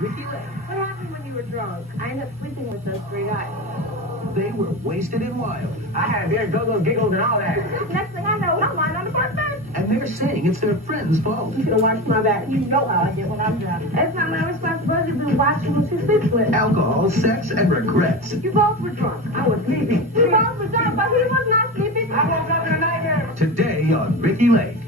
Ricki Lake. What happened when you were drunk? I ended up sleeping with those three guys. They were wasted and wild. I had beer, go-go, giggles, and all that. Next thing I know, I'm lying on the front bench. And they're saying it's their friend's fault. You should have watched my back. You know how I get when I'm drunk. It's not my responsibility to be watching who she sleeps with. Alcohol, sex, and regrets. You both were drunk. I was sleeping. We both were drunk, but he was not sleeping. I woke up in a nightmare. Today on Ricki Lake.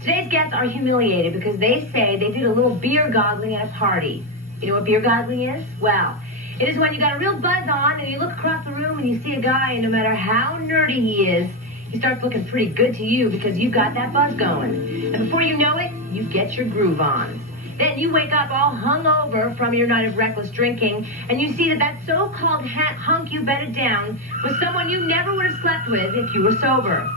Today's guests are humiliated because they say they did a little beer goggling at a party. You know what beer goggling is? Well, it is when you got a real buzz on and you look across the room and you see a guy, and no matter how nerdy he is, he starts looking pretty good to you because you got that buzz going. And before you know it, you get your groove on. Then you wake up all hungover from your night of reckless drinking, and you see that so-called hunk you bedded down was someone you never would have slept with if you were sober.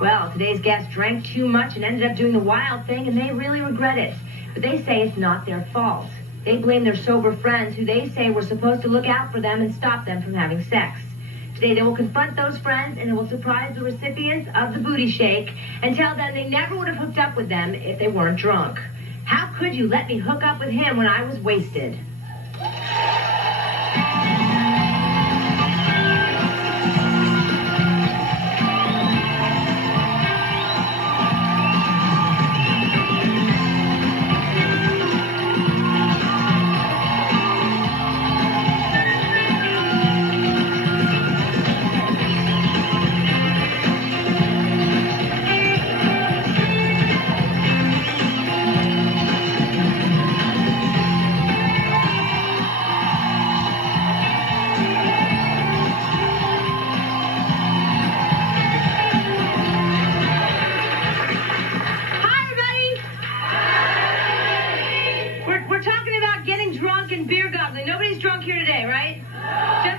Well, today's guest drank too much and ended up doing the wild thing, and they really regret it. But they say it's not their fault. They blame their sober friends, who they say were supposed to look out for them and stop them from having sex. Today they will confront those friends, and it will surprise the recipients of the booty shake and tell them they never would have hooked up with them if they weren't drunk. How could you let me hook up with him when I was wasted?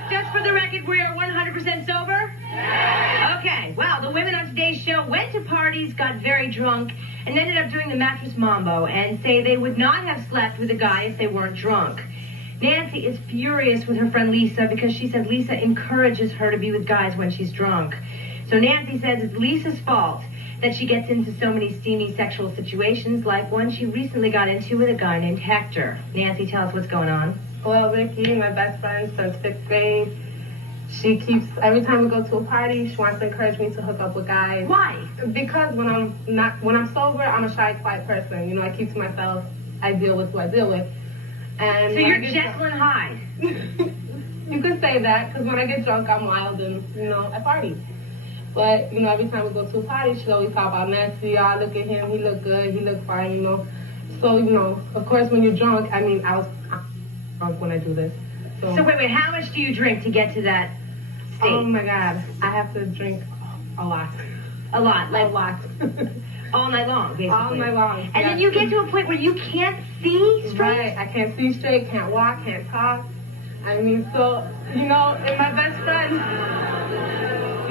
Just for the record, we are 100% sober? Okay, well, the women on today's show went to parties, got very drunk, and ended up doing the mattress mambo and say they would not have slept with a guy if they weren't drunk. Nancy is furious with her friend Lisa because she said Lisa encourages her to be with guys when she's drunk. So Nancy says it's Lisa's fault that she gets into so many steamy sexual situations, like one she recently got into with a guy named Hector. Nancy, tell us what's going on. Well, Ricki, my best friend since 5th grade, she keeps, every time we go to a party, she wants to encourage me to hook up with guys. Why? Because when I'm sober, I'm a shy, quiet person. You know, I keep to myself. I deal with who I deal with. And so you're Jekyll and Hyde. You could say that, because when I get drunk, I'm wild and, at parties. But, every time we go to a party, she always talk about Nancy. Oh, look at him. He look good. He look fine, So, of course, when you're drunk, I was drunk when I do this. So wait, how much do you drink to get to that state? Oh, my God. I have to drink a lot. A lot? Like a lot. All night long, basically. All night long. And then you get to a point where you can't see straight? Right. I can't see straight, can't walk, can't talk. And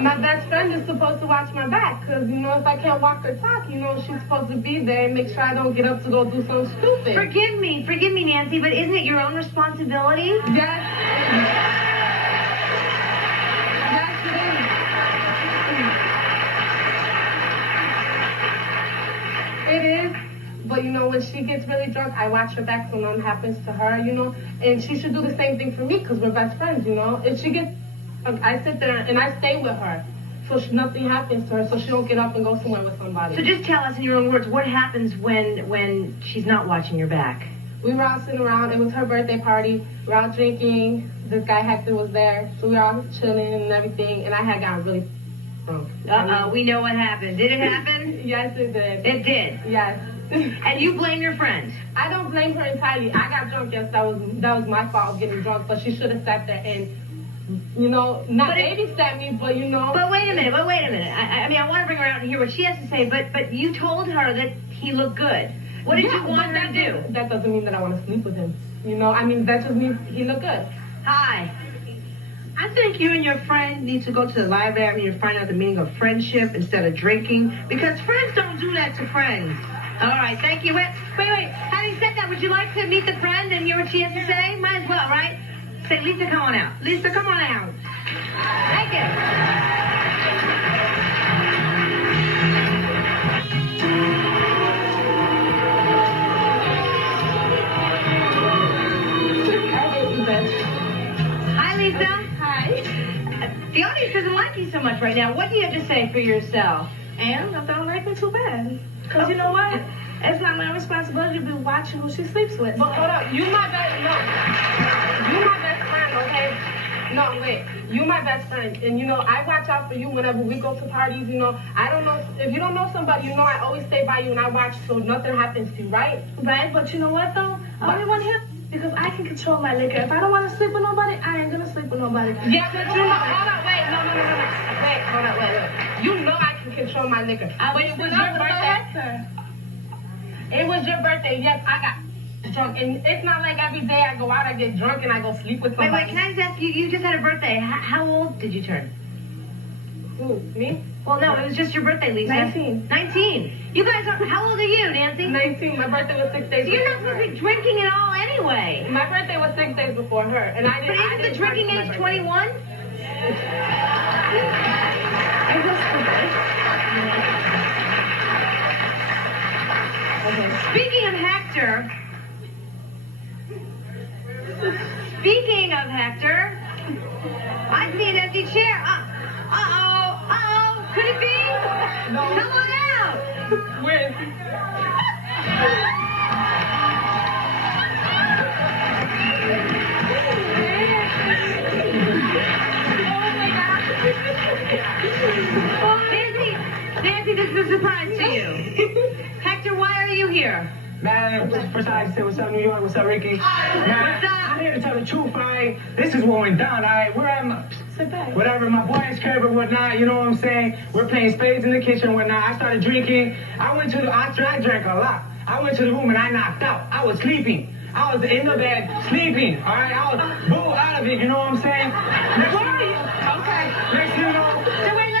my best friend is supposed to watch my back. Because, if I can't walk or talk, she's supposed to be there and make sure I don't get up to go do something stupid. Forgive me, Nancy, but isn't it your own responsibility? Yes. It is. But, when she gets really drunk, I watch her back so nothing happens to her, And she should do the same thing for me because we're best friends, If she gets drunk, I sit there and I stay with her so nothing happens to her, so she don't get up and go somewhere with somebody. So just tell us in your own words, what happens when she's not watching your back? We were all sitting around. It was her birthday party. We were all drinking. This guy Hector was there. So we were all chilling and everything. And I had gotten really drunk. We know what happened. Did it happen? Yes, it did. It did? Yes. And you blame your friend? I don't blame her entirely. I got drunk, yes, that was my fault getting drunk, but she should have sat there and, not babysat me, but But wait a minute. I want to bring her out and hear what she has to say, but you told her that he looked good. What did you want her to do? That doesn't mean that I want to sleep with him. That just means he looked good. Hi. I think you and your friend need to go to the library and find out the meaning of friendship instead of drinking, because friends don't do that to friends. All right, thank you. Wait. Having said that, would you like to meet the friend and hear what she has to say? Might as well, right? Say, Lisa, come on out. Lisa, come on out. Thank you. right now. What do you have to say for yourself? And if they don't like me, too bad. Because you know what? It's not my responsibility to be watching who she sleeps with. But hold up, you my best friend, okay? No, wait, you my best friend. And you know, I watch out for you whenever we go to parties, you know. I don't know, if you don't know somebody, you know I always stay by you and I watch so nothing happens to you, right? Right, but you know what though? I only want him because I can control my liquor. If I don't want to sleep with nobody, I ain't gonna sleep with nobody. Yeah, but you know, hold up, wait, no. Wait, hold up, wait. You know I can control my liquor. But it was your birthday. It was your birthday, yes, I got drunk. And it's not like every day I go out, I get drunk, and I go sleep with somebody. Wait, can I just ask you, you just had a birthday. How old did you turn? Who, me? Well, no, it was just your birthday, Lisa. 19. 19. You guys are, how old are you, Nancy? 19. My birthday was 6 days So you're not before supposed to be drinking at all anyway. My birthday was 6 days before her, and I didn't. But isn't the drinking age 21? I was Speaking of Hector, I see an empty chair. Uh-oh. Could it be? No. Come on out. Where is he? Nancy, this is a surprise to you. Hector, why are you here? Man, first I say what's up, New York, what's up, Ricki? Man, I'm here to tell the truth, alright? This is what went down, alright? We're at my, whatever, my boy's crib or whatnot, you know what I'm saying? We're playing spades in the kitchen and whatnot. I started drinking. I drank a lot. I went to the room and I knocked out. I was sleeping. I was in the bed sleeping, alright? I was boo out of it, you know what I'm saying? Okay. Next thing you know. So wait,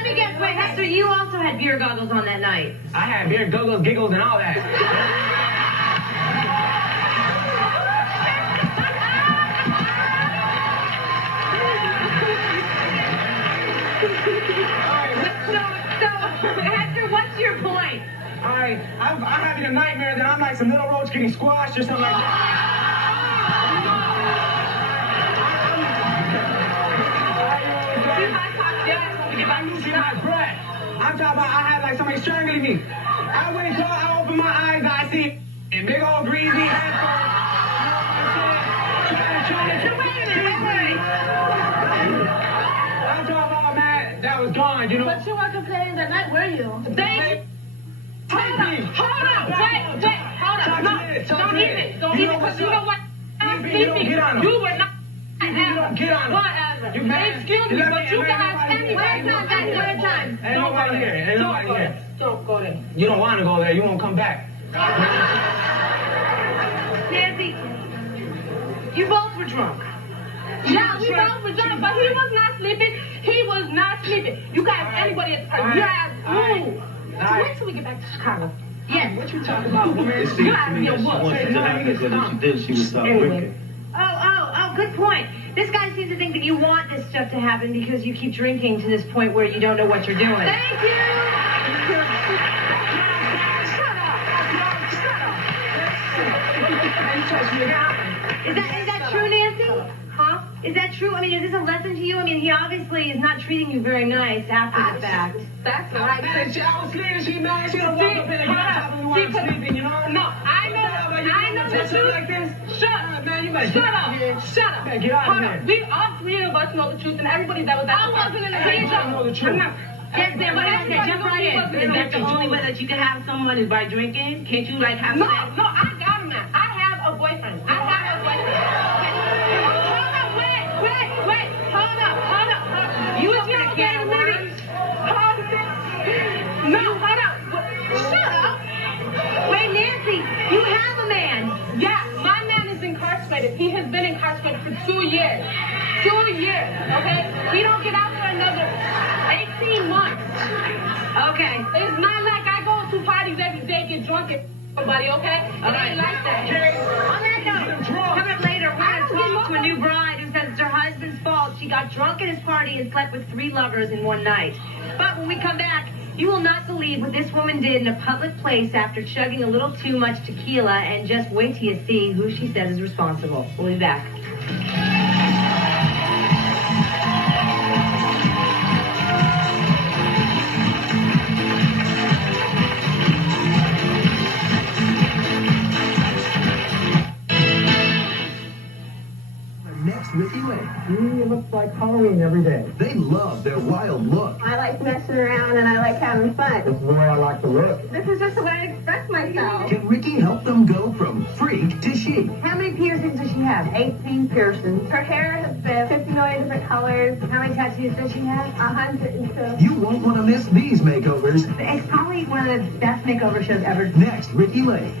Hector, you also had beer goggles on that night. I had beer, goggles, giggles, and all that. So, Hector, what's your point? Alright, I'm having a nightmare that I'm like some little roach getting squashed or something like that. I'm losing my breath. I'm talking about I had like somebody strangling me. I wake up, I open my eyes, I see a big old greasy headphone. I'm talking about, man, that was gone, you know. But you weren't complaining that night, were you? Hold up, wait, hold up. No, don't even, because you know what? I'm sleeping. You were not. You don't get on them. Whatever. Excuse me, but you guys anyway. Where's not that third time? Ain't nobody here. Ain't nobody here. Don't go there. You don't want to go there. You won't come back. Nancy, you both were drunk. Yeah, we both were drunk, but he was not sleeping. He was not sleeping. You guys, anybody at the party, you have room. Wait till we get back to Chicago. Yes. What you talking about, woman? It seems to me that she wanted to happen because if she did, she would stop drinking. Oh, good point. This guy seems to think that you want this stuff to happen because you keep drinking to this point where you don't know what you're doing. Thank you. Is that true, Nancy? Huh? Is that true? I mean, is this a lesson to you? I mean, he obviously is not treating you very nice after the fact. That's right. I was sleeping. She mad. She gonna walk up in the house when we were sleeping, you know? No, I know the truth. Like this? Shut up, man. You better Shut get up. out of here. Shut up. Man, get out of Hold here. up. We all three of us know the truth, and everybody that was at the party. I wasn't in the Everybody know the truth. Yes, then what I said, jump right in. Is that the only way that you can have someone is by drinking? Can't you like have No, sex? I got a man. I have a boyfriend. Hold up. You was not getting a minute. Hold up. Shut up. Wait, Nancy, you have a man. Yeah, my man is incarcerated. He has been incarcerated for 2 years. 2 years, okay? He don't get out for another 18 months. Okay. It's not like I go to parties every day, get drunk and somebody, okay? It ain't like that. On that note, coming up later, we're going to talk to a new bride who says it's her husband's fault. She got drunk at his party and slept with 3 lovers in one night. But when we come back, you will not believe what this woman did in a public place after chugging a little too much tequila, and just wait till you see who she says is responsible. We'll be back. looks like Halloween every day. They love their wild look. I like messing around and I like having fun. This is the way I like to look. This is just the way I express myself. Can Ricki help them go from freak to chic? How many piercings does she have? 18 piercings. Her hair has been 50 million different colors. How many tattoos does she have? 102. You won't want to miss these makeovers. It's probably one of the best makeover shows ever. Next, Ricki Lake.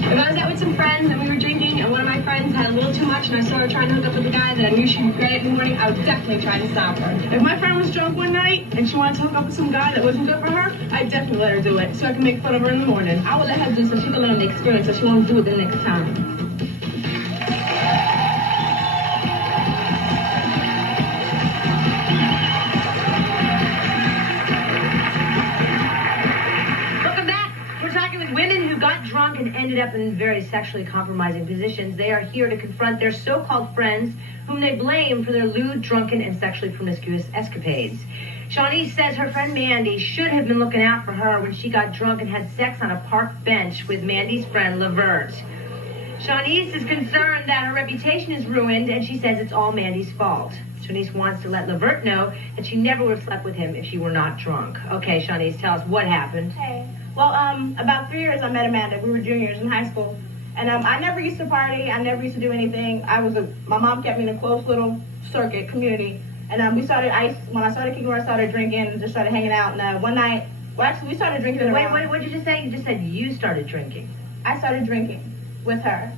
I was out with some friends and we were drinking and one of my friends had a little too much and I saw her trying to hook up with a guy that I knew she'd regret it in the morning, I would definitely try to stop her. If my friend was drunk one night and she wanted to hook up with some guy that wasn't good for her, I'd definitely let her do it so I can make fun of her in the morning. I would let her do it so she can learn the experience so she won't do it the next time. Women who got drunk and ended up in very sexually compromising positions. They are here to confront their so-called friends whom they blame for their lewd, drunken, and sexually promiscuous escapades. Shaunice says her friend Mandy should have been looking out for her when she got drunk and had sex on a park bench with Mandy's friend Levert. Shaunice is concerned that her reputation is ruined, and she says it's all Mandy's fault. Shaunice wants to let Levert know that she never would have slept with him if she were not drunk. Okay, Shaunice, tell us what happened. Hey. Well, about 3 years I met Amanda. We were juniors in high school. And I never used to party. I never used to do anything. My mom kept me in a close little circuit community. And when I started kicking around, I started drinking and just started hanging out. And one night, we started drinking. Wait, what did you just say? You just said you started drinking. I started drinking with her.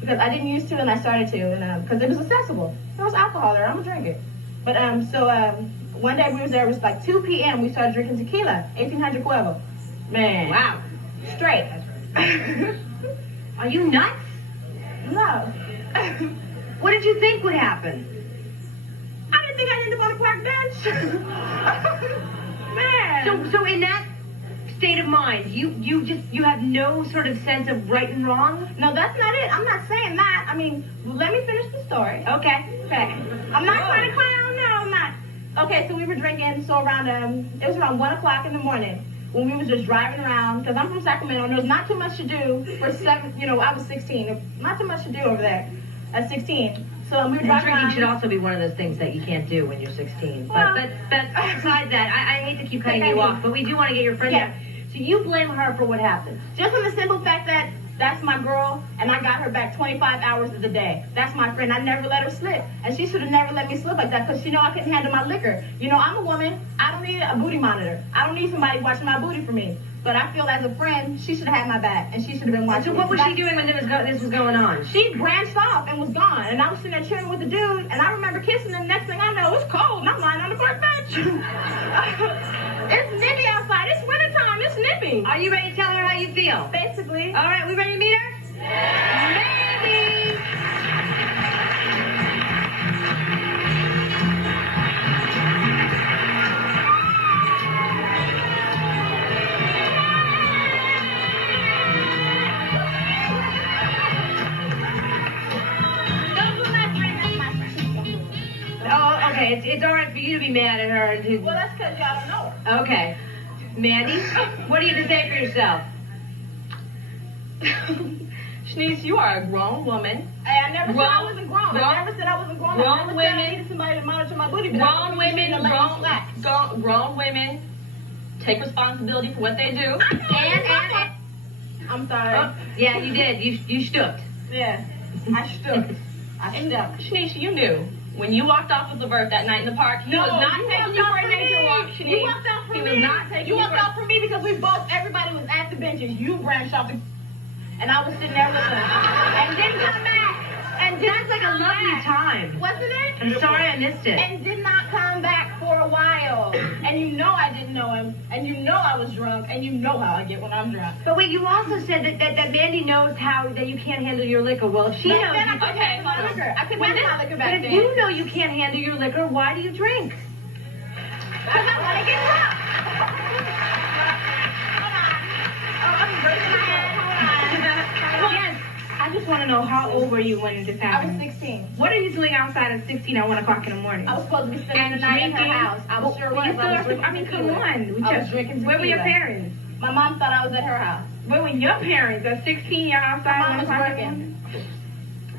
Because I didn't used to and I started to. And because it was accessible. There was alcohol there. I'm going to drink it. But one day we was there. It was like 2 p.m. We started drinking tequila, 1800 Cuervo. Man. Wow. Straight. Are you nuts? No. What did you think would happen? I didn't think I'd end up on a park bench. Man. So in that state of mind, you have no sort of sense of right and wrong? No, that's not it. I'm not saying that. I mean, let me finish the story. Okay. I'm not trying to clown. No, I'm not. Okay, so we were drinking. So around it was around 1 o'clock in the morning. When we was just driving around, because I'm from Sacramento, and there was not too much to do for I was 16. Not too much to do over there at 16. So we were driving around. Drinking should also be one of those things that you can't do when you're 16. Well, but besides that, I hate to keep cutting you off, but we do want to get your friend out. So you blame her for what happened? Just from the simple fact that that's my girl, and I got her back 25 hours of the day. That's my friend. I never let her slip. And she should have never let me slip like that because she know I couldn't handle my liquor. I'm a woman. I don't need a booty monitor. I don't need somebody watching my booty for me. But I feel as a friend, she should have had my back, and she should have been watching. So what was she doing when this was going on? She branched off and was gone. And I was sitting there chilling with the dude, and I remember kissing him. Next thing I know, it's cold, and I'm lying on the park bench. It's nippy outside. It's wintertime. It's nippy. Are you ready to tell her how you feel? Basically. All right, we ready to meet her? Mandy! Don't do that, friend. That's my friend. Oh, okay. It's all right for you to be mad at her. Well, that's because y'all don't know her. Okay. Mandy, what do you have to say for yourself? Shaunice, you are a grown woman. Hey, I never said I wasn't grown. I never said I wasn't grown. Grown women. I needed somebody to monitor my booty. Grown women take responsibility for what they do. And I'm sorry. Oh, yeah, you did. You stooped. Yeah, I stood. And Shaunice, you knew. When you walked off with Levert that night in the park, he was not taking you for a nature walk, Shaunice. You walked out for me. He was not taking you walked out for me because everybody was at the benches. You branched off and I was sitting there with her. And didn't come back. And sounds like a lovely time. Wasn't it? I'm sorry I missed it. And did not come back for a while. And you know I didn't know him. And you know I was drunk. And you know how I get when I'm drunk. But wait, you also said that Mandy knows that you can't handle your liquor. Well, if she knows then I couldn't handle my liquor. I couldn't handle my liquor back then. But if you know you can't handle your liquor, why do you drink? Because I want to get drunk. I'm raising my hand. Yes. I just want to know, how old were you when this happened? I was 16. What are you doing outside at 16 at 1 o'clock in the morning? I was supposed to be spending the night at her house. I was sure was. I mean, come on. I was drinking tequila. Where were your parents? My mom thought I was at her house. Where were your parents? At 16, you're outside. Mom was working.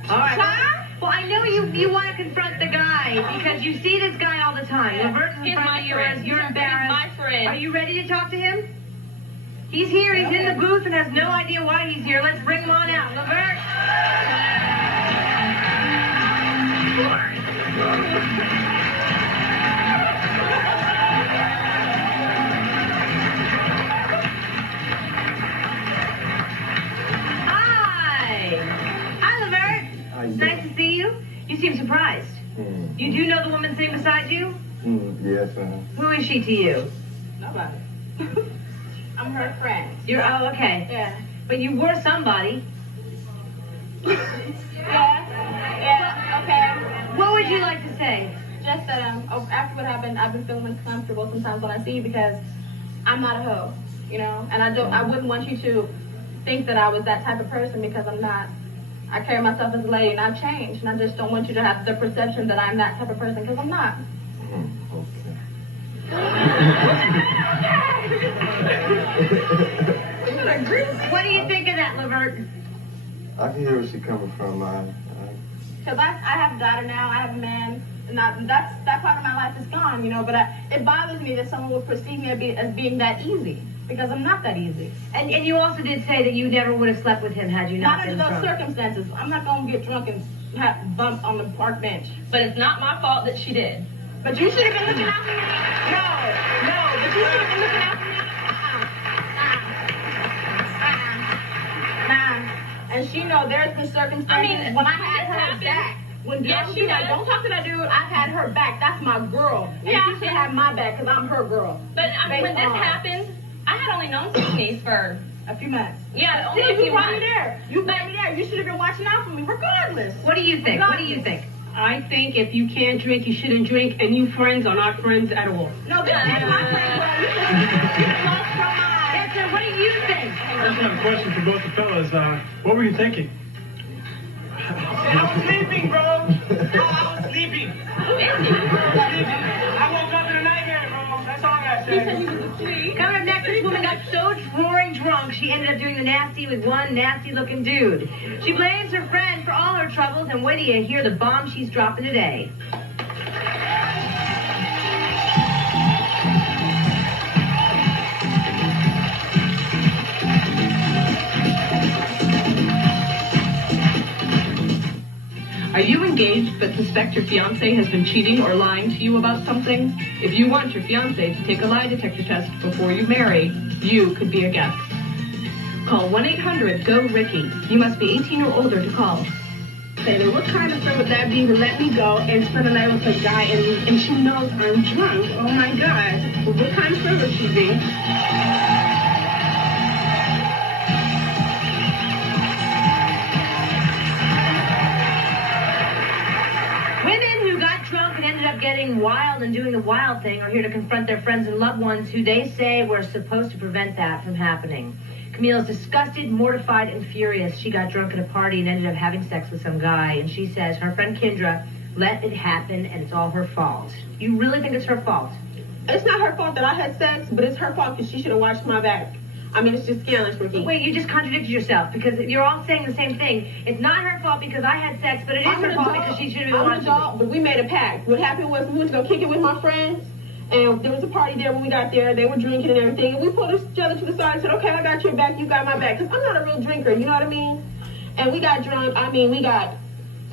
All right. Well, I know you want to confront the guy because you see this guy all the time. Levert is in front of yours. You're embarrassed. My friend. Are you ready to talk to him? He's here. He's in the booth and has no idea why he's here. Let's bring him on out. Levert. Hi, Levert. Nice to see you. You seem surprised. You do know the woman sitting beside you? Yes, Who is she to you? Nobody. I'm her friend. Oh, okay. Yeah. But you were somebody. Yeah, okay. What would you like to say? Just that after what happened, I've been feeling uncomfortable sometimes when I see you because I'm not a hoe, you know? And I wouldn't want you to think that I was that type of person because I'm not. I carry myself as a lady and I've changed and I just don't want you to have the perception that I'm that type of person because I'm not. What do you think of that, Levert? I can hear where she's coming from. Because I have a daughter now, I have a man, and that part of my life is gone, you know, but it bothers me that someone would perceive me as being that easy, because I'm not that easy. And you also did say that you never would have slept with him had you not Not been under those drunk. circumstances. I'm not going to get drunk and have bumped on the park bench. But it's not my fault that she did. But you should have been looking out for me. No, but you should have been looking out for me. And she know there's been circumstances when I had her back. When Yes, she does. don't talk to that dude, I've had her back. That's my girl. And Yeah. she should have my back because I'm her girl. But when this happened, I had only known Shaunice for a few months. Yeah, only See, a you few brought me months. there. You brought me there. You should have been watching out for me regardless. What do you think? What do you think? I think if you can't drink, you shouldn't drink, and you friends are not friends at all. No, this ain't my friend, bro. You lost your mind. Hector, what do you think? I just have a question for both the fellas. What were you thinking? I was sleeping, bro. I was sleeping. I woke up in a nightmare, bro. That's all I got to say. Coming up next, this woman got so roaring drunk, she ended up doing the nasty with one nasty-looking dude. She blames her friend for all her troubles, and wait till you hear the bomb she's dropping today. Are you engaged but suspect your fiancé has been cheating or lying to you about something? If you want your fiancé to take a lie detector test before you marry, you could be a guest. Call 1-800-GO-RICKI. You must be 18 or older to call. Say, what kind of friend would that be to let me go and spend the night with a guy and she knows I'm drunk? Oh my God. Well, what kind of friend would she be? Women who got drunk and ended up getting wild and doing the wild thing are here to confront their friends and loved ones who they say were supposed to prevent that from happening. Camille is disgusted, mortified, and furious. She got drunk at a party and ended up having sex with some guy, and she says her friend Kendra let it happen and it's all her fault. You really think it's her fault? It's not her fault that I had sex, but it's her fault because she should have watched my back. I mean, it's just scandalous, Ricki. Wait, you just contradicted yourself because you're all saying the same thing. It's not her fault because I had sex, but it is her fault because she should have been I'm an watching. adult, but we made a pact. What happened was we went to go kick it with my friends, and there was a party there when we got there. They were drinking and everything, and we pulled each other to the side and said, okay, I got your back, you got my back. Because I'm not a real drinker, you know what I mean? And we got drunk.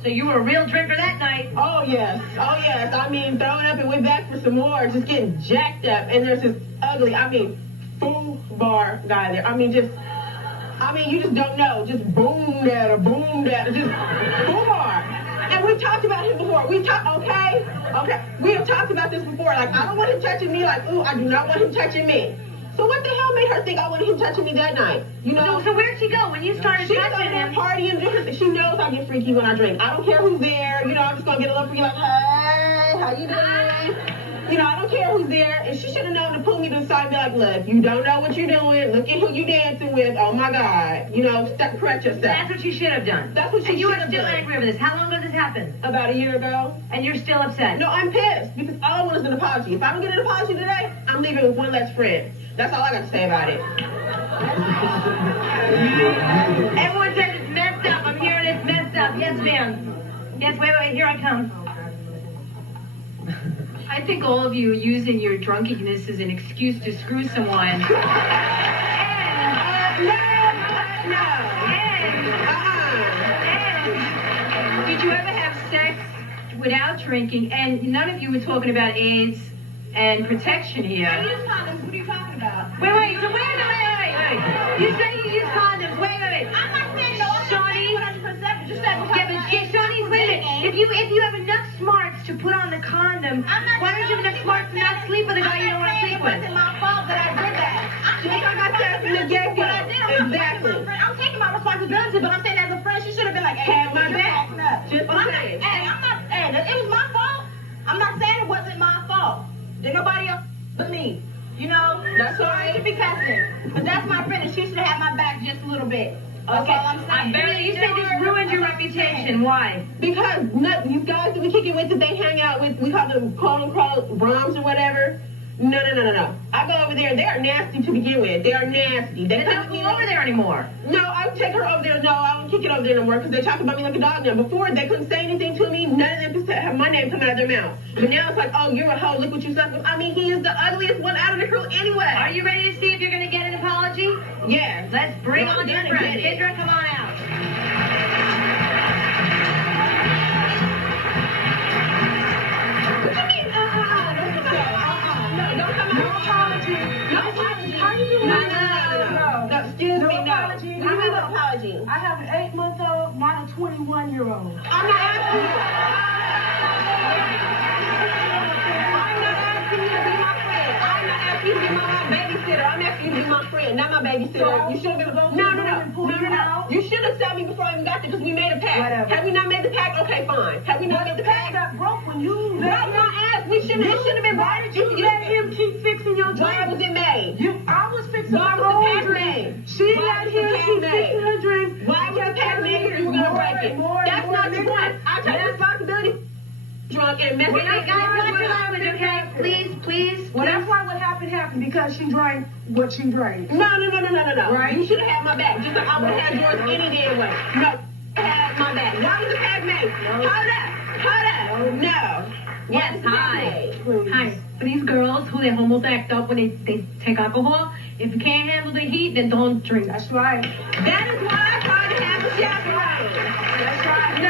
So you were a real drinker that night? Oh, yes. Oh, yes. I mean, throwing up and went back for some more, just getting jacked up. And there's this ugly, boom bar guy there. You just don't know. Just boom data, just boom bar. And we talked about him before. Okay. We have talked about this before. Like, I don't want him touching me. Like, ooh, I do not want him touching me. So what the hell made her think I wanted him touching me that night? You know? So where'd she go when you started touching him? Partying, different. She knows I get freaky when I drink. I don't care who's there. You know, I'm just gonna get a little freaky like, hey, how you doing? You know, I don't care who's there. And she should have known to pull me to the side and be like, look, you don't know what you're doing. Look at who you dancing with. Oh my God. You know, correct yourself. That's what you should have done. That's what she should have done. And you are still angry over this. How long ago did this this happen? About a year ago. And you're still upset? No, I'm pissed because all I want is an apology. If I don't get an apology today, I'm leaving with one less friend. That's all I got to say about it. Everyone says it's messed up. I'm hearing it's messed up. Yes, ma'am. Yes, wait, here I come. I think all of you are using your drunkenness as an excuse to screw someone. Did you ever have sex without drinking? And none of you were talking about AIDS and protection here. I use condoms. What are you talking about? Wait. So wait. You say you use condoms. Wait. I'm not saying no. Shawnee. Just say Shawnee, wait a minute. If you have enough smarts to put on the condom, why don't you have enough smarts to not sleep with a guy you don't want to sleep with? It wasn't my fault that I did that. Just like I said from the get-go. Exactly. I'm taking my responsibility, but I'm saying as a friend, she should have been like, hey, Have my back. Just hey, it was my fault. I'm not saying it wasn't my fault. There's nobody else but me. You know? That's all I should be cussing. But that's my friend, and she should have had my back just a little bit. That's all I'm saying. You said this ruined your reputation. Why? Because these guys that we kick it with, that they hang out with, we call them quote-unquote Brahms or whatever. No. I go over there, they are nasty to begin with. They are nasty. They don't go over there anymore. No, I would take her over there. No, I won't kick it over there no more because they talk about me like a dog now. Before, they couldn't say anything to me. None of them could have my name come out of their mouth. But now it's like, oh, you're a hoe. Look what you slept with. I mean, he is the ugliest one out of the crew anyway. Are you ready to see if you're going to get an apology? Yes. Let's bring on your friend. Kedra, come on out. What you mean? Don't come out. No apology. No apology. No. Excuse me, no. Apology. Give me the apology. I have an 8-month-old, mine a 21-year-old. I'm not asking you. I'm not asking you to be my babysitter. I'm asking you to be my friend, not my babysitter. You should have been. No. You should have told me before I even got there because we made a pact. Whatever. Have we not made the pact? Okay, fine. Have we not made the pact? That broke when you. That's not ass. It should have been. Why did you let him keep fixing your drink? Why was it made? I was fixing Why my was the own pact drink. made? She let him keep fixing her drink. Why was the pact made if you were gonna break it? That's not the point. I take responsibility. Drunk and messing Wait, guys, watch your language, okay? Please. Well, that's why what happened because she drank what she drank. No. Right? You should have had my back, just like I would have had yours any damn way. No, had my back. Why was the pact made? Hold up. No. Yes, hi. For these girls who their hormones act up when they take alcohol, if you can't handle the heat, then don't drink. That's right. That is why I tried to have a chaperone. That's right.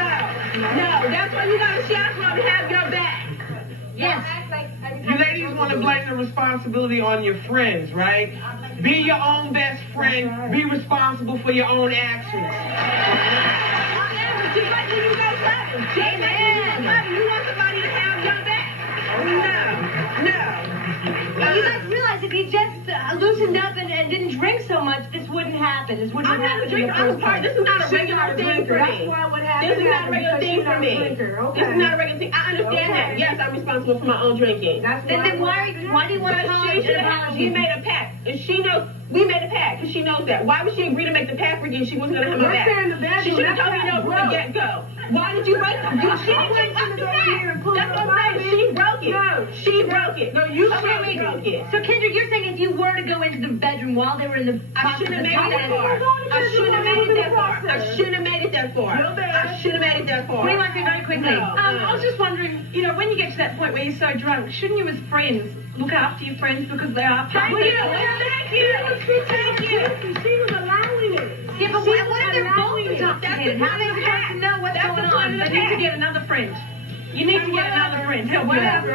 No, that's why you got a chaperone to have your back. Yes. You ladies want to blame the responsibility on your friends, right? Be your own best friend. Be responsible for your own actions. Amen. You want somebody to have your back? No. You guys realize if you just loosened up and didn't drink so much, this wouldn't happen. This wouldn't happen. This is not a regular thing for me. That's why what happened. This is not a regular thing for me. Okay. This is not a regular thing. I understand that. Yes, I'm responsible for my own drinking. Then why do you want to apologize? We made a pact. And she knows, we made a pact because she knows that. Why would she agree to make the pact for you if she wasn't going to have my back? She should have told me no from the get-go. Why did you break it? She didn't break the pact. That's what I'm saying. She broke it. No. She broke it. No, you broke it. So, Kendra, you're saying if you were to go into the bedroom while they were in the I shouldn't have made it that far. I shouldn't have made it that far. I shouldn't have made it that far. What do you want to say very quickly? I was just wondering, when you get to that point where you're so drunk, shouldn't you as friends look after your friends because they are part of it? Thank you. She was allowing it. Yeah, but what if they're both intoxicated? How are they supposed to know what's going on? They need to get another friend. You need to get another friend. Help you out.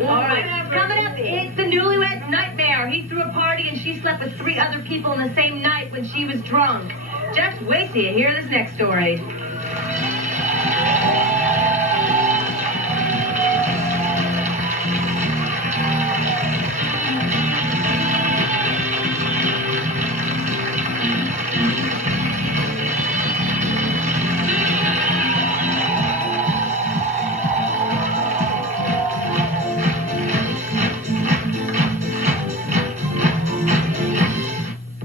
All right. Coming up, it's the newlywed's nightmare. He threw a party and she slept with 3 other people in the same night when she was drunk. Just wait till you hear this next story.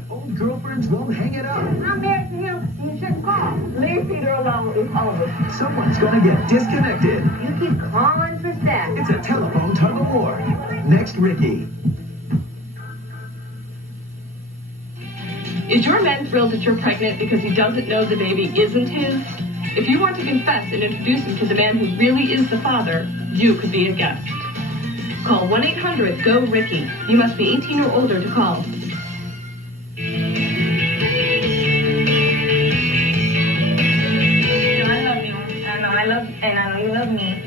Old girlfriends won't hang it up. I'm married to him. You shouldn't call. Leave Peter someone's gonna get disconnected. You keep calling for sex. It's a telephone tug of war. Next, Ricki. Is your man thrilled that you're pregnant because he doesn't know the baby isn't his? If you want to confess and introduce him to the man who really is the father, you could be a guest. Call 1-800-GO-RICKY. You must be 18 or older to call. I love you. I know you love me,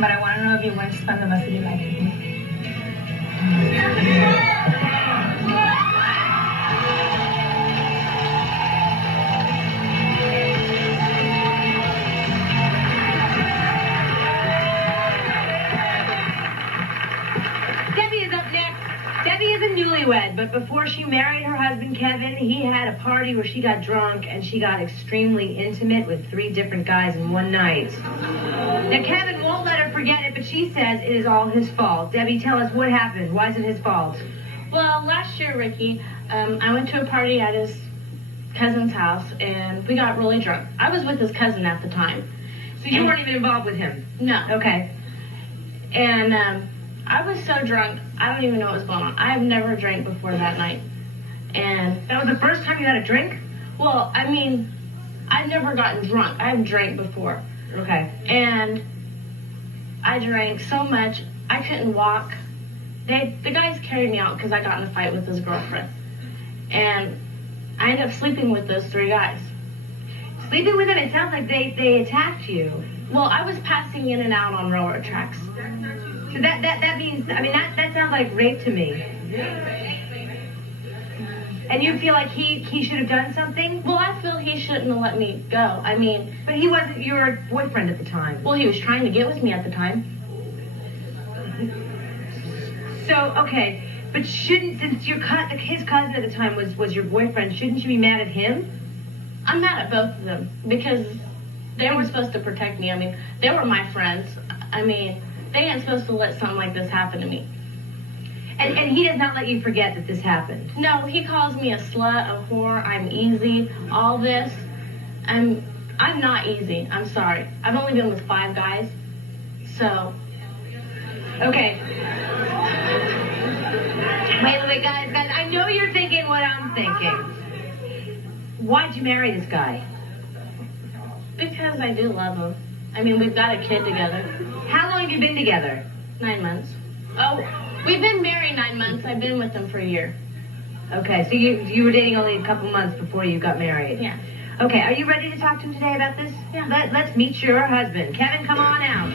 but I want to know if you want to spend the rest of your life with me. Debbie is up next. Debbie is a newlywed, but before she married her husband, Kevin, he had a party where she got drunk and she got extremely intimate with 3 different guys in one night. Now, Kevin won't let her forget it, but she says it is all his fault. Debbie, tell us what happened. Why is it his fault? Well, last year, Ricki, I went to a party at his cousin's house, and we got really drunk. I was with his cousin at the time. So you weren't even involved with him? No. Okay. And I was so drunk, I don't even know what was going on. I have never drank before that night. And that was the first time you had a drink? Well, I mean, I've never gotten drunk. I've drank before. Okay. And I drank so much, I couldn't walk. The guys carried me out because I got in a fight with his girlfriend. And I ended up sleeping with those 3 guys. Sleeping with them? It sounds like they attacked you. Well, I was passing in and out on railroad tracks. So that means, I mean, that sounds like rape to me. And you feel like he should have done something? Well, I feel he shouldn't have let me go. I mean... But he wasn't your boyfriend at the time. Well, he was trying to get with me at the time. So, okay, but shouldn't, since his cousin at the time was your boyfriend, shouldn't you be mad at him? I'm mad at both of them because they were supposed to protect me. I mean, they were my friends. I mean, they ain't supposed to let something like this happen to me. And he does not let you forget that this happened? No, he calls me a slut, a whore, I'm easy, all this. I'm not easy. I'm sorry. I've only been with 5 guys, so... Okay. Wait, guys, I know you're thinking what I'm thinking. Why'd you marry this guy? Because I do love him. I mean, we've got a kid together. How long have you been together? 9 months. Oh, we've been married 9 months. I've been with him for a year. Okay, so you were dating only a couple months before you got married? Yeah. Okay, are you ready to talk to him today about this? Yeah. Let's meet your husband. Kevin, come on out.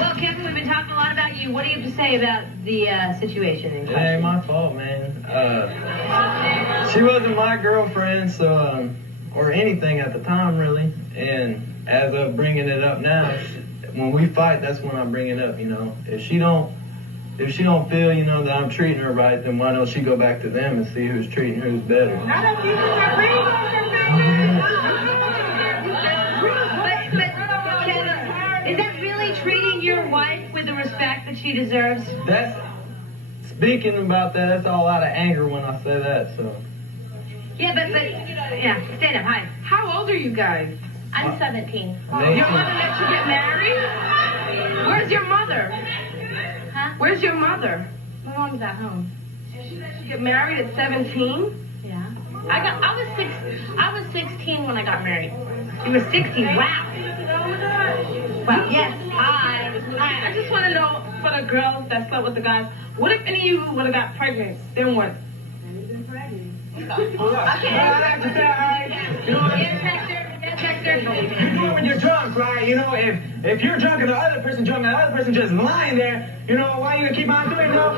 Well, Kevin, we've been talking a lot about you. What do you have to say about the situation in question? It ain't my fault, man. She wasn't my girlfriend, so, or anything at the time, really. And as of bringing it up now, when we fight, that's when I bring it up, you know. If she don't feel, you know, that I'm treating her right, then why don't she go back to them and see who's treating who's better? But Kevin, is that really treating your wife with the respect that she deserves? Speaking about that, that's all out of anger when I say that, so. Yeah, yeah, stand up, hi. How old are you guys? I'm 17. Your mother let you get married? Where's your mother? Huh? Where's your mother? My mom's at home. She let you get married at 17? Yeah. I was 16 when I got married. You were 16, wow. Wow, yes, hi. I just want to know, for the girls that slept with the guys, what if any of you would have got pregnant? Then what? You do it when you're drunk, right? You know, if you're drunk and the other person drunk and the other person just lying there, you know, why you gonna keep on doing it, no?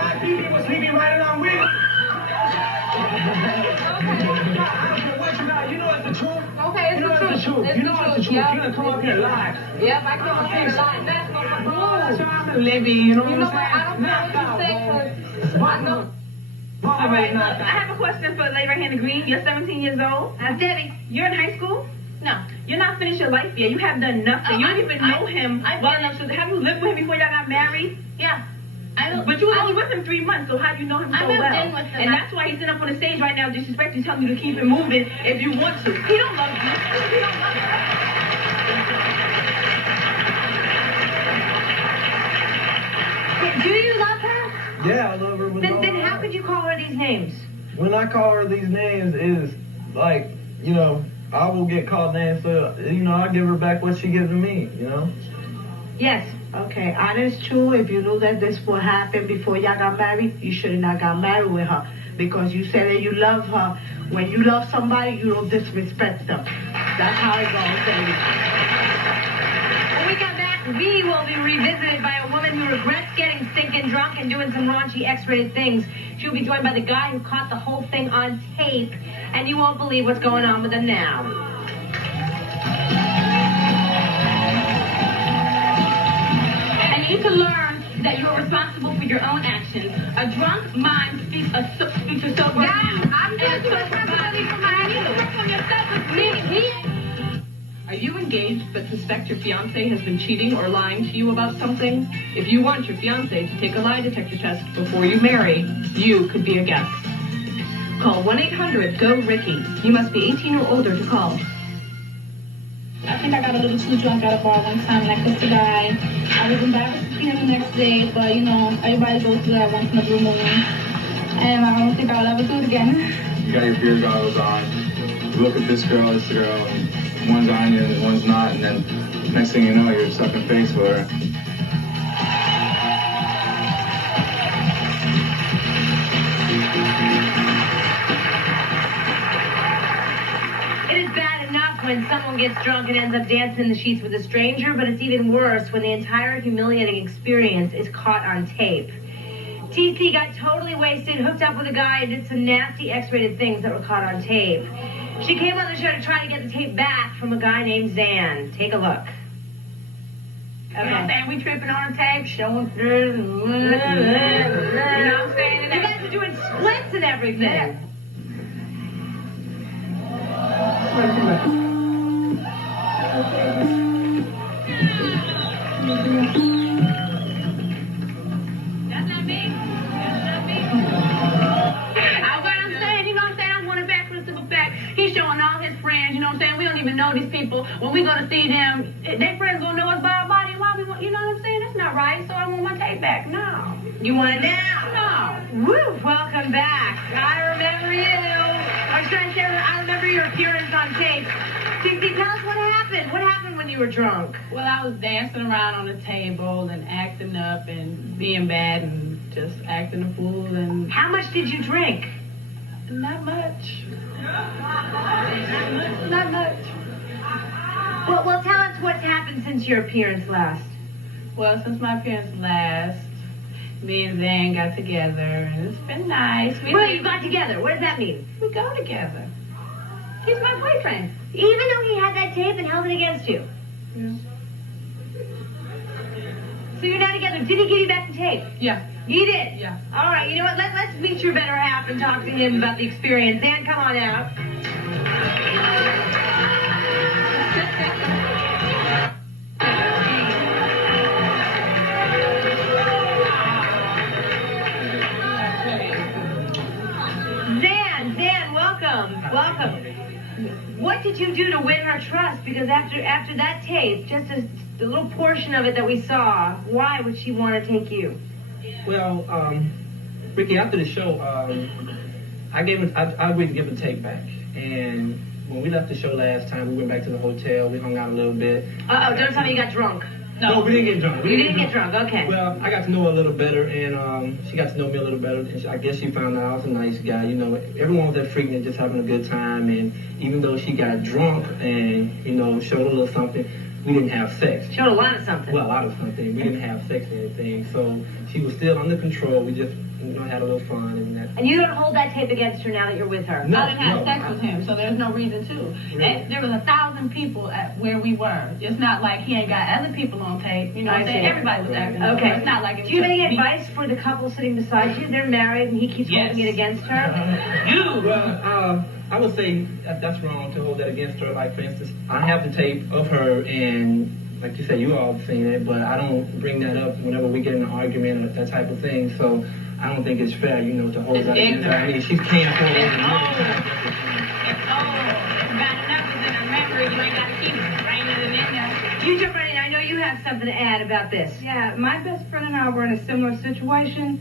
My people was sleeping right along with it. I don't care what you got, you know it's the truth. Okay, it's the truth. You know it's the truth. You're gonna come up here and lie. Yep, I come up here and lie. That's what I'm doing. So I'm a levy, you know what I'm saying? I don't care what you say, because I know. All right, look, I have a question for Levert and Green. You're 17 years old. Debbie. You're in high school? No, you're not finished your life yet. You have done nothing. You don't even know him well enough. So have you lived with him before y'all got married? Yeah. But you were only with him 3 months, so how do you know him so well? I moved in with him. And that's why he's sitting up on the stage right now disrespecting, telling you to keep it moving if you want to. He don't love you. He don't love you. Do you love her? Yeah, I love her. Then how could you call her these names? When I call her these names, is like, you know, I will get called names, so, you know, I give her back what she gives to me, you know? Yes. Okay, honest truth, if you knew that this would happen before y'all got married, you should have not got married with her. Because you said that you love her. When you love somebody, you don't disrespect them. That's how it goes, baby. When we come back, we will be revisited by a woman who regrets getting stinking drunk and doing some raunchy X-rated things. She'll be joined by the guy who caught the whole thing on tape, and you won't believe what's going on with them now. You need to learn that you're responsible for your own actions. A drunk mind speaks a sober mind. I'm just responsibility for my actions. Work on yourself with me. Are you engaged but suspect your fiancé has been cheating or lying to you about something? If you want your fiancé to take a lie detector test before you marry, you could be a guest. Call 1-800-GO-RICKI. You must be 18 or older to call. I think I got a little too drunk at a bar one time and I kissed a guy. I was embarrassed to see him the next day, but you know, everybody goes through that once in a blue moon. And I don't think I'll ever do it again. You got your beer goggles on. You look at this girl, and one's on you and one's not, and then next thing you know, you're sucking face with her. It is bad enough when someone gets drunk and ends up dancing in the sheets with a stranger, but it's even worse when the entire humiliating experience is caught on tape. TC got totally wasted, hooked up with a guy, and did some nasty X-rated things that were caught on tape. She came on the show to try to get the tape back from a guy named Zan. Take a look. You know what I'm saying? We tripping on the tape, showing through. You know what I'm saying? You guys are doing splits and everything. Yeah. That's not me. What I'm saying, you know what I'm saying? I want it back for the simple fact. He's showing all his friends, you know what I'm saying? We don't even know these people. When we gonna see them, their friends gonna know us by our body and why we want, you know what I'm saying? That's not right. So I want my tape back. No. You want it now? No. Woo! Welcome back. I remember you. Or should I say, I remember your appearance on tape. TC, tell us what happened. What happened when you were drunk? Well, I was dancing around on the table and acting up and being bad and just acting a fool. And how much did you drink? Not much. Not much. Well, tell us what's happened since your appearance last. Well, since my appearance last, me and Zan got together, and it's been nice. You got together? What does that mean? We go together. He's my boyfriend. Even though he had that tape and held it against you? Yeah. So you're not together. Did he give you back the tape? Yeah. You did? Yeah. All right, you know what? Let's meet your better half and talk to him about the experience. Dan, come on out. Dan, welcome. What did you do to win her trust? Because after that tape, just a little portion of it that we saw, why would she want to take you? Well, Ricki, after the show, I agreed to give the tape back. And when we left the show last time, we went back to the hotel. We hung out a little bit. Don't tell me you got drunk. No, we didn't get drunk. You didn't get drunk, okay. Well, I got to know her a little better, and she got to know me a little better. And I guess she found out I was a nice guy. You know, everyone was there freaking and just having a good time. And even though she got drunk and, you know, showed a little something, we didn't have sex. Showed a lot of something. Well, a lot of something. We didn't have sex or anything. So she was still under control. We just, you know, had a little fun and that. And you don't hold that tape against her now that you're with her? No, I didn't have sex with him, so there's no reason to. Really? And there was 1,000 people at where we were. It's not like he ain't got other people on tape. You know what I'm saying? Everybody was acting. Okay. It's not like it was Do you have any just me. advice for the couple sitting beside you? They're married and he keeps holding it against her? Well, I would say that's wrong to hold that against her. Like, for instance, I have the tape of her, and like you said, you all have seen it, but I don't bring that up whenever we get in an argument or that type of thing. So I don't think it's fair, you know, to hold that against her. I mean, she can't hold it. It's old. Bad enough is in a memory. You ain't got to keep it. Right in the window. You jump right in. I know you have something to add about this. Yeah, my best friend and I were in a similar situation.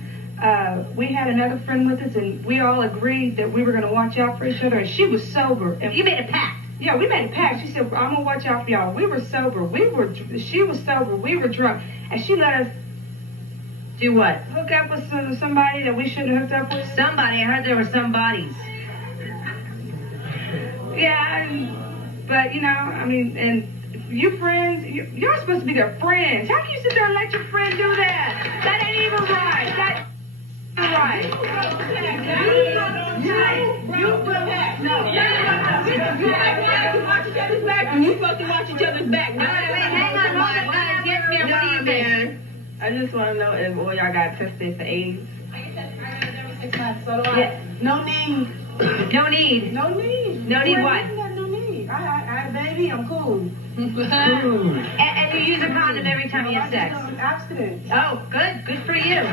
We had another friend with us, and we all agreed that we were going to watch out for each other. And she was sober. And you made a pact. Yeah, we made a pact. She said, "I'm gonna watch out for y'all." We were sober. She was sober. We were drunk, and she let us do what? Hook up with somebody that we shouldn't have hooked up with. Somebody. I heard there were some bodies. Yeah, but you know, I mean, and you friends, you're supposed to be their friends. How can you sit there and let your friend do that? That ain't even right. That ain't right. You're supposed to watch each other's back. Hang on, guys. Yes, ma'am. What do you think? I just want to know if all y'all got tested for AIDS. So do I. Yeah. No need. No need. No need. No need what? No need. I baby, I'm cool. And you use a condom every time you have sex? Abstinence. Oh, good. Good for you.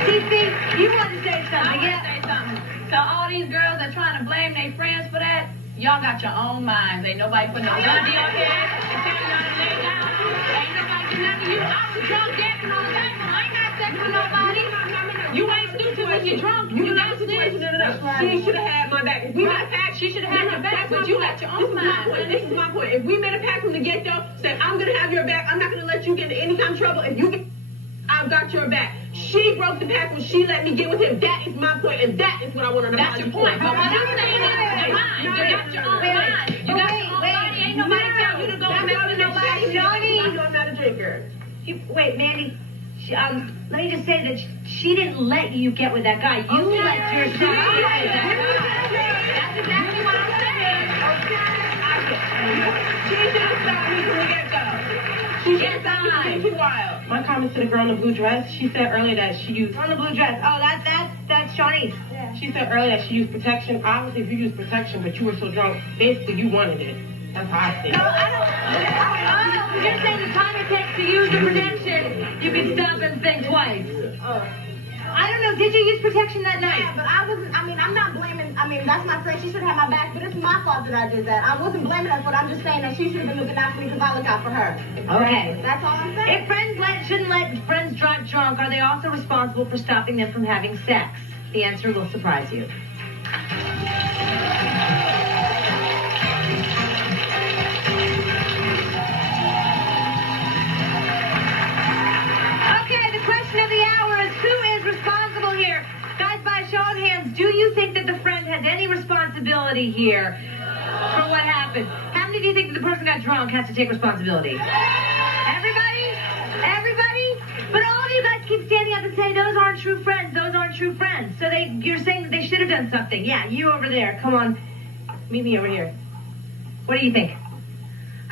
Cece, you want to say something? I want to say something. So all these girls that trying to blame their friends for that, y'all got your own minds. Ain't nobody putting no gun to your head and telling y'all to lay down. Ain't nobody doing nothing to you. I was drunk dancing on the table. I ain't got sex with nobody. You ain't stupid when you're drunk. You got situation. She should have had my back. If we made a pact, she should have had your back, but you got your own mind. This is my point. If we made a pact from the get-go, said, I'm going to have your back, I'm not going to let you get into any kind of trouble. If you get, I've got your back. She broke the pact when she let me get with him. That is my point, and that is what I want to know. That's your point. But what I'm saying is, your mind. You got your own mind. You got your own body. Ain't nobody tell you to go mess with nobody. I'm not a drinker. Wait, Mandy. Let me just say that she didn't let you get with that guy. You let yourself get with that guy. That's exactly what I'm saying. She should have stopped me from the get-go. She should have stopped me too wild. My comment to the girl in the blue dress, she said earlier that she used... On the blue dress. Oh, that's Shaunice. Yeah. She said earlier that she used protection. Obviously, if you used protection, but you were so drunk, basically you wanted it. That's how I see it. No, I don't... Oh, you're saying the time it takes to use the protection, you can stop and think twice. I don't know. Did you use protection that night? Yeah, but I wasn't. I mean, I'm not blaming. I mean, that's my friend. She should have my back, but it's my fault that I did that. I wasn't blaming her for it. I'm just saying that she should have been looking out for me because I look out for her. Okay. That's all I'm saying. If friends shouldn't let friends drive drunk, are they also responsible for stopping them from having sex? The answer will surprise you. Okay, the question of the hour is who is responsible here? Guys, by a show of hands, do you think that the friend has any responsibility here for what happened? How many do you think that the person got drunk has to take responsibility? Everybody? Everybody? But all of you guys keep standing up and saying, those aren't true friends, those aren't true friends. So you're saying that they should have done something. Yeah, you over there, come on. Meet me over here. What do you think?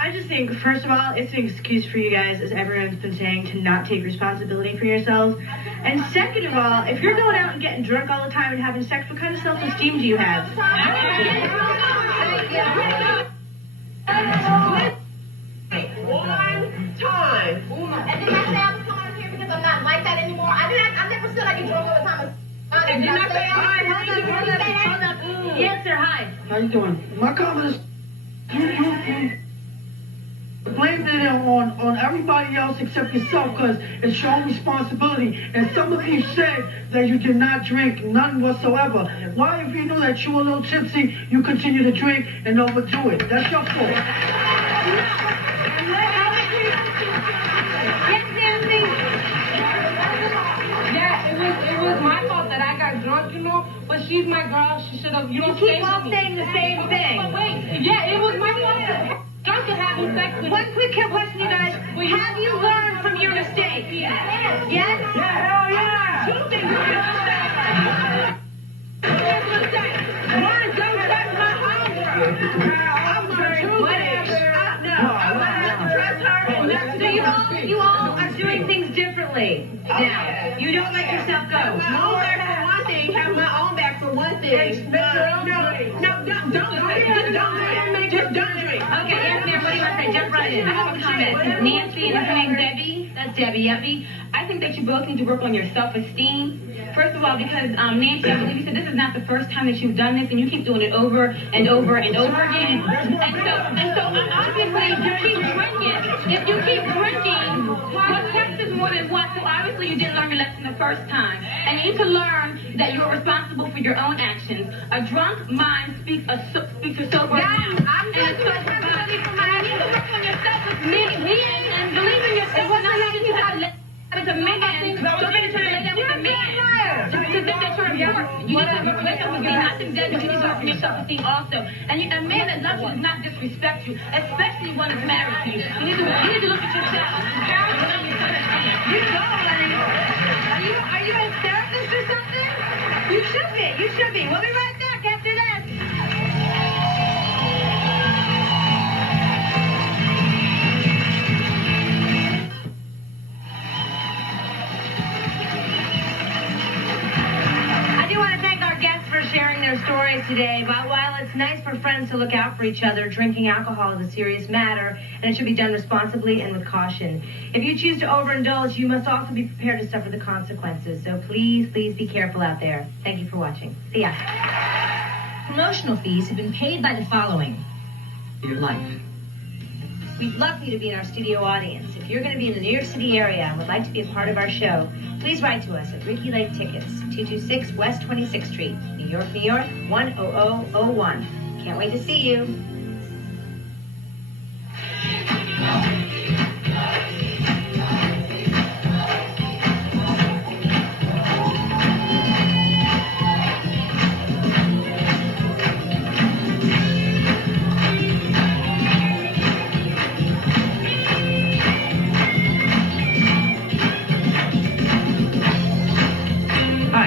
I just think, first of all, it's an excuse for you guys, as everyone's been saying, to not take responsibility for yourselves. And second of all, if you're going out and getting drunk all the time and having sex, what kind of self-esteem do you have? One time. And did I say I was coming up here because I'm not like that anymore? I never said I get drunk all the time. And did I say hi? Hold up. Yes, sir, hi. How you doing? My comment is, you blamed it on everybody else except yourself because it's your own responsibility. And some of you said that you did not drink none whatsoever. Why, if you knew that you were a little tipsy, you continue to drink and overdo it? That's your fault. Yes, Nancy. Yeah, it was my fault that I got drunk, you know. But she's my girl. She should have. You keep on saying the same thing. But wait, yeah, it was my fault. Drunk and having sex with. One quick question, you guys. Have you learned from your mistake? Yes. Yes? Yeah, hell yeah. Two things. One, don't touch my homework. I'm going to trust her. So you all are doing things differently. Exactly. Now, you don't let yourself go. My own back for one thing. Have my own back for one thing. Don't drink. Okay, yes, ma'am. What do you want to say? Jump right in. I have a comment. Nancy and her name Debbie. That's Debbie. I think that you both need to work on your self-esteem. First of all, because Nancy, I believe you said this is not the first time that you've done this, and you keep doing it over and over and over again. And so obviously, if you keep drinking, what sex is more than one? So obviously, you didn't learn your lesson the first time, and you need to learn that you're responsible for your own actions. A drunk mind speaks a sober mouth. I'm just responsibility for my actions. You need to work on your self-esteem and believe in yourself. Not having to have with a man. Don't get into a relationship with a man. To think that you're important. You need to work with yourself. Nothing dead, but you need to work on your self-esteem also. And a man that loves you does not disrespect you, especially one that's married to you. You need to look at yourself. You go, honey. Are you a therapist or something? You should be. You should be. We'll be right back after this. Sharing their stories today. But while it's nice for friends to look out for each other, drinking alcohol is a serious matter, and it should be done responsibly and with caution. If you choose to overindulge, you must also be prepared to suffer the consequences. So please be careful out there. Thank you for watching. See ya. Promotional fees have been paid by the following. Your life. We'd love for you to be in our studio audience. If you're going to be in the New York City area and would like to be a part of our show, please write to us at Ricki Lake Tickets, 226 West 26th Street, New York, 10001. Can't wait to see you.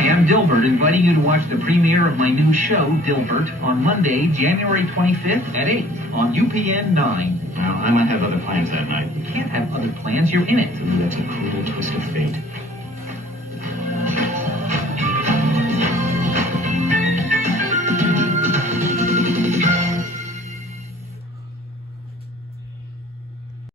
I'm Dilbert, inviting you to watch the premiere of my new show, Dilbert, on Monday, January 25th at 8 on UPN 9. Well, I might have other plans that night. You can't have other plans. You're in it. That's a cruel twist of fate.